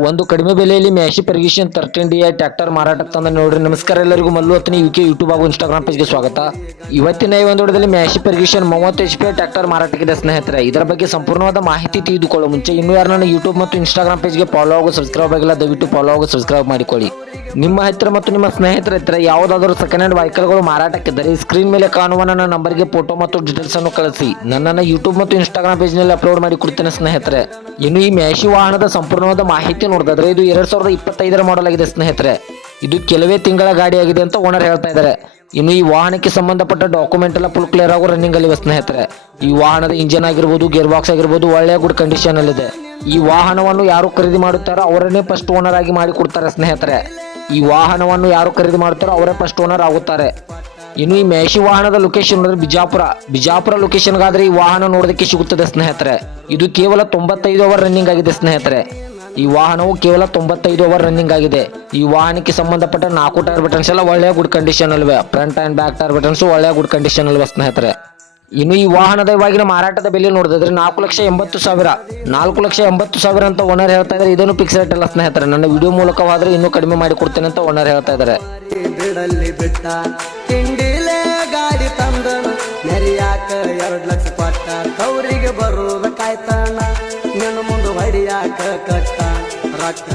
ಒಂದು ಕಡಿಮೆ ಬೆಲೆಯಲ್ಲಿ ಮ್ಯಾಶಿ ಫರ್ಗ್ಯೂಸನ್ 13DI ಟ್ರ್ಯಾಕ್ಟರ್ ಮಾರಾಟಕ್ಕೆ ತಂದ ನೋಡ್ರಿ. ನಮಸ್ಕಾರ ಎಲ್ಲರಿಗೂ, ಮಲ್ಲು ಹತ್ತನೇ ಯುಕೆ ಯೂಟ್ಯೂಬ್ ಹಾಗೂ ಇನ್ಸ್ಟಾಗ್ರಾಮ್ ಪೇಜ್ಗೆ ಸ್ವಾಗತ. ಇವತ್ತಿನ ಈ ಒಂದು ವಿಡಿಯೋದಲ್ಲಿ ಮ್ಯಾಶಿ ಫರ್ಗ್ಯೂಸನ್ 30 HP ಟ್ರ್ಯಾಕ್ಟರ್ ಮಾರಾಟಕ್ಕಿದೆ ಸ್ನೇಹಿತರೆ. ಇದರ ಬಗ್ಗೆ ಸಂಪೂರ್ಣವಾದ ಮಾಹಿತಿ ತಿಳಿದುಕೊಳ್ಳೋ ಮುಂಚೆ ಇನ್ನೂ ಯಾರು ನನ್ನ ಯೂಟ್ಯೂಬ್ ಮತ್ತು ಇನ್ಸ್ಟಾಗ್ರಾಮ್ ಪೇಜ್ಗೆ ಫಾಲೋ ಹಾಗೂ ಸಬ್ಸ್ಕ್ರೈಬ್ ಆಗಿಲ್ಲ, ದಯವಿಟ್ಟು ಫಾಲೋ ಹಾಗೂ ಸಬ್ಸ್ಕ್ರೈಬ್ ಮಾಡಿಕೊಳ್ಳಿ. ನಿಮ್ಮ ಹತ್ತಿರ ಮತ್ತು ನಿಮ್ಮ ಸ್ನೇಹಿತರ ಹತ್ತಿರ ಯಾವುದಾದರೂ ಸೆಕೆಂಡ್ ಹ್ಯಾಂಡ್ ವೆಹಿಕಲ್ಗಳು ಮಾರಾಟಕ್ಕಿದ್ದರೆ ಸ್ಕ್ರೀನ್ ಮೇಲೆ ಕಾಣುವ ನನ್ನ ನಂಬರ್ಗೆ ಫೋಟೋ ಮತ್ತು ಡೀಟೇಲ್ಸ್ ಅನ್ನು ಕಳಿಸಿ. ನನ್ನನ್ನು ಯೂಟ್ಯೂಬ್ ಮತ್ತು ಇನ್ಸ್ಟಾಗ್ರಾಮ್ ಪೇಜ್ನಲ್ಲಿ ಅಪ್ಲೋಡ್ ಮಾಡಿ ಕೊಡ್ತೇನೆ ಸ್ನೇಹಿತರೆ. ಇನ್ನು ಈ ಮ್ಯಾಶಿ ವಾಹನದ ಸಂಪೂರ್ಣವಾದ ಮಾಹಿತಿ ನೋಡಿದ್ರೆ ಇದು 2025 ಮಾಡೆಲ್ ಆಗಿದೆ ಸ್ನೇಹಿತರೆ. ಇದು ಕೆಲವೇ ತಿಂಗಳ ಗಾಡಿಯಾಗಿದೆ ಅಂತ ಓನರ್ ಹೇಳ್ತಾ ಇದ್ದಾರೆ. ಇನ್ನು ಈ ವಾಹನಕ್ಕೆ ಸಂಬಂಧಪಟ್ಟ ಡಾಕ್ಯುಮೆಂಟ್ ಎಲ್ಲ ಫುಲ್ ಕ್ಲಿಯರ್ ಆಗೋ ರನ್ನಿಂಗ್ ಅಲ್ಲಿ ಸ್ನೇಹಿತರೆ. ಈ ವಾಹನದ ಇಂಜಿನ್ ಆಗಿರ್ಬೋದು, ಗೇರ್ ಬಾಕ್ಸ್ ಆಗಿರ್ಬೋದು ಒಳ್ಳೆಯ ಗುಡ್ ಕಂಡೀಷನ್ ಅಲ್ಲಿದೆ. ಈ ವಾಹನವನ್ನು ಯಾರು ಖರೀದಿ ಮಾಡುತ್ತಾರೋ ಅವರನ್ನೇ ಫಸ್ಟ್ ಓನರ್ ಆಗಿ ಮಾಡಿ ಕೊಡ್ತಾರೆ ಸ್ನೇಹಿತರೆ. ಈ ವಾಹನವನ್ನು ಯಾರು ಖರೀದಿ ಮಾಡುತ್ತಾರೋ ಅವರೇ ಫಸ್ಟ್ ಓನರ್ ಆಗುತ್ತಾರೆ. ಇನ್ನು ಈ ಮ್ಯಾಶಿ ವಾಹನದ ಲೊಕೇಶನ್ ಅಂದ್ರೆ ಬಿಜಾಪುರ ಲೊಕೇಶನ್ಗಾದ್ರೆ ಈ ವಾಹನ ನೋಡೋದಕ್ಕೆ ಸಿಗುತ್ತದೆ ಸ್ನೇಹಿತರೆ. ಇದು ಕೇವಲ 95 ಅವರ್ ರನ್ನಿಂಗ್ ಆಗಿದೆ ಸ್ನೇಹಿತರೆ. ಈ ವಾಹನವು ಕೇವಲ 95 ಅವರ್ ರನ್ನಿಂಗ್ ಆಗಿದೆ. ಈ ವಾಹನಕ್ಕೆ ಸಂಬಂಧಪಟ್ಟ 4 ಟೈರ್ ಬಟನ್ಸ್ ಎಲ್ಲ ಒಳ್ಳೆಯ ಗುಡ್ ಕಂಡೀಷನ್ ಅಲ್ವೇ. Front and back tyre buttons ಒಳ್ಳೆಯ ಗುಡ್ ಕಂಡೀಷನ್ ಅಲ್ವಾ ಸ್ನೇಹಿತರೆ. ಇನ್ನು ಈ ವಾಹನದ ಇವಾಗಿನ ಮಾರಾಟದ ಬೆಲೆ ನೋಡಿದ್ರೆ 4,80,000 4,80,000 ಅಂತ ಓನರ್ ಹೇಳ್ತಾ ಇದ್ದಾರೆ. ಇದನ್ನು ಫಿಕ್ಸ್ ರೇಟ್ ಅಲ್ಲ ಸ್ನೇಹಿತರೆ. ನನ್ನ ವಿಡಿಯೋ ಮೂಲಕವಾದ್ರೆ ಇನ್ನೂ ಕಡಿಮೆ ಮಾಡಿ ಕೊಡ್ತೇನೆ ಅಂತ ಓನರ್ ಹೇಳ್ತಾ ಇದ್ದಾರೆ. ಗಾಡಿ ತಂದ ನೆರಿಯಾಕ 2 ಲಕ್ಷ ಕೊಟ್ಟ ಕೌರಿಗೆ ಬರುವುದ ಕಾಯ್ತಾನ ನಿನ್ನ ಮುಂದೆ ಹೊಡಿಯಾಕ ಕಟ್ಟ ರೊಕ್ಕ